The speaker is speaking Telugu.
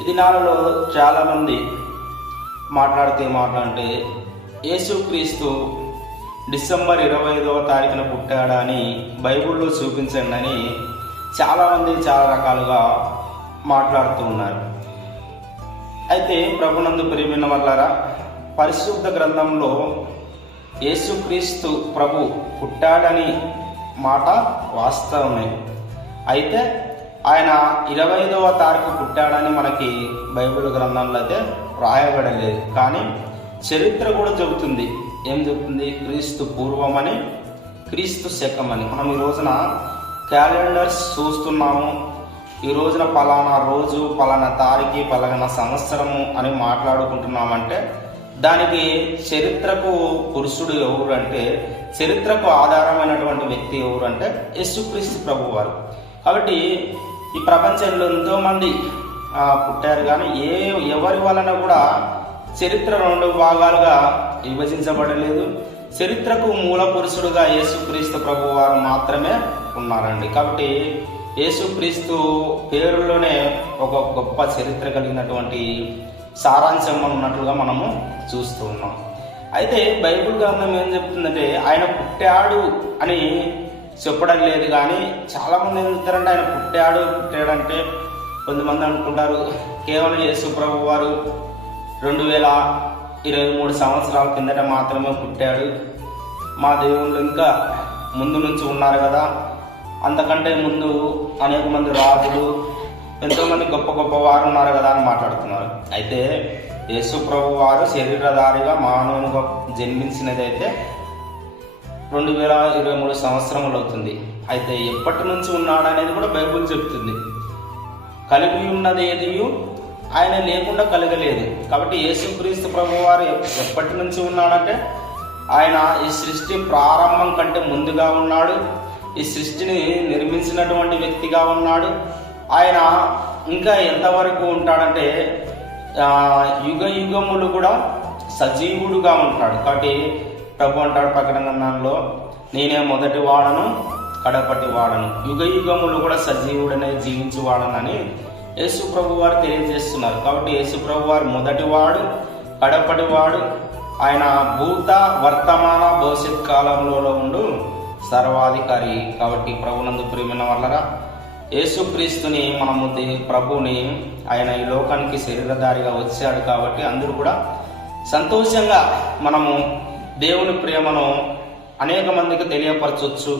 ఈ దినాలలో చాలామంది మాట్లాడితే మాట్లాడితే యేసుక్రీస్తు డిసెంబర్ ఇరవై ఐదవ తారీఖున పుట్టాడా అని బైబిల్లో చూపించండి అని చాలామంది చాలా రకాలుగా మాట్లాడుతూ ఉన్నారు. అయితే ప్రభునందు ప్రేమిన వల్లారా పరిశుద్ధ గ్రంథంలో యేసుక్రీస్తు ప్రభు పుట్టాడని మాట వాస్తవమే. అయితే ఆయన ఇరవై ఐదవ తారీఖు పుట్టాడని మనకి బైబిల్ గ్రంథంలో అయితే రాయబడలేదు కానీ చరిత్ర కూడా చెబుతుంది. ఏం చెబుతుంది? క్రీస్తు పూర్వమని క్రీస్తు శకమని. మనం ఈ రోజున క్యాలెండర్స్ చూస్తున్నాము. ఈ రోజున పలానా రోజు పలానా తారీఖు పలానా సంవత్సరము అని మాట్లాడుకుంటున్నామంటే దానికి చరిత్రకు పురుషుడు ఎవరు అంటే చరిత్రకు ఆధారమైనటువంటి వ్యక్తి ఎవరు అంటే యేసుక్రీస్తు ప్రభు వారు కాబట్టి ఈ ప్రపంచంలో ఎంతోమంది పుట్టారు కానీ ఏ ఎవరి వలన కూడా చరిత్ర రెండు భాగాలుగా విభజించబడలేదు. చరిత్రకు మూల పురుషుడుగా యేసుక్రీస్తు ప్రభు వారు మాత్రమే ఉన్నారండి. కాబట్టి యేసుక్రీస్తు పేరులోనే ఒక గొప్ప చరిత్ర కలిగినటువంటి సారాంశం ఉన్నట్లుగా మనము చూస్తూ ఉన్నాం అయితే బైబిల్ గ్రంథం ఏం చెప్తుందంటే ఆయన పుట్టాడు అని చెప్పడం లేదు కానీ చాలామంది ఏం చెప్తారంటే ఆయన పుట్టాడు పుట్టాడంటే కొంతమంది అనుకుంటారు కేవలం యేసు ప్రభు వారు రెండు వేల ఇరవై మూడు సంవత్సరాల కిందట మాత్రమే పుట్టాడు. మా దేవుళ్ళు ఇంకా ముందు నుంచి ఉన్నారు కదా. అంతకంటే ముందు అనేక మంది రాజులు ఎంతోమంది గొప్ప గొప్ప వారు ఉన్నారు కదా అని మాట్లాడుతున్నారు. అయితే యేసు ప్రభు వారు శరీరధారిగా మానవునిగా జన్మించినదైతే రెండు వేల ఇరవై మూడు సంవత్సరములు అవుతుంది. అయితే ఎప్పటి నుంచి ఉన్నాడు అనేది కూడా బైబుల్ చెప్తుంది. కలిగి ఉన్నది ఏది? ఆయన లేకుండా కలగలేదు. కాబట్టి యేసుక్రీస్తు ప్రభు వారు ఎప్పటి నుంచి ఉన్నాడంటే ఆయన ఈ సృష్టి ప్రారంభం కంటే ముందుగా ఉన్నాడు. ఈ సృష్టిని నిర్మించినటువంటి వ్యక్తిగా ఉన్నాడు. ఆయన ఇంకా ఎంతవరకు ఉంటాడంటే యుగ యుగములు కూడా సజీవుడుగా ఉంటాడు. కాబట్టి ప్రభు అంటాడు ప్రకటన గ్రంథంలో నేనే మొదటి వాడను కడపటి వాడను. యుగ యుగములు కూడా సజీవుడనే జీవించు వాడనని యేసు ప్రభు వారు తెలియజేస్తున్నారు. కాబట్టి యేసు ప్రభు వారు మొదటి వాడు కడపటి వాడు ఆయన భూత వర్తమాన భవిష్యత్ కాలంలో ఉండు సర్వాధికారి. కాబట్టి ప్రభునందు ప్రియమైన వల్లరా యేసుక్రీస్తుని మనము దే- ప్రభుని ఆయన ఈ లోకానికి శరీరధారిగా వచ్చాడు కాబట్టి అందరూ కూడా సంతోషంగా మనము దేవుని ప్రేమను అనేక మందికి తెలియపరచవచ్చు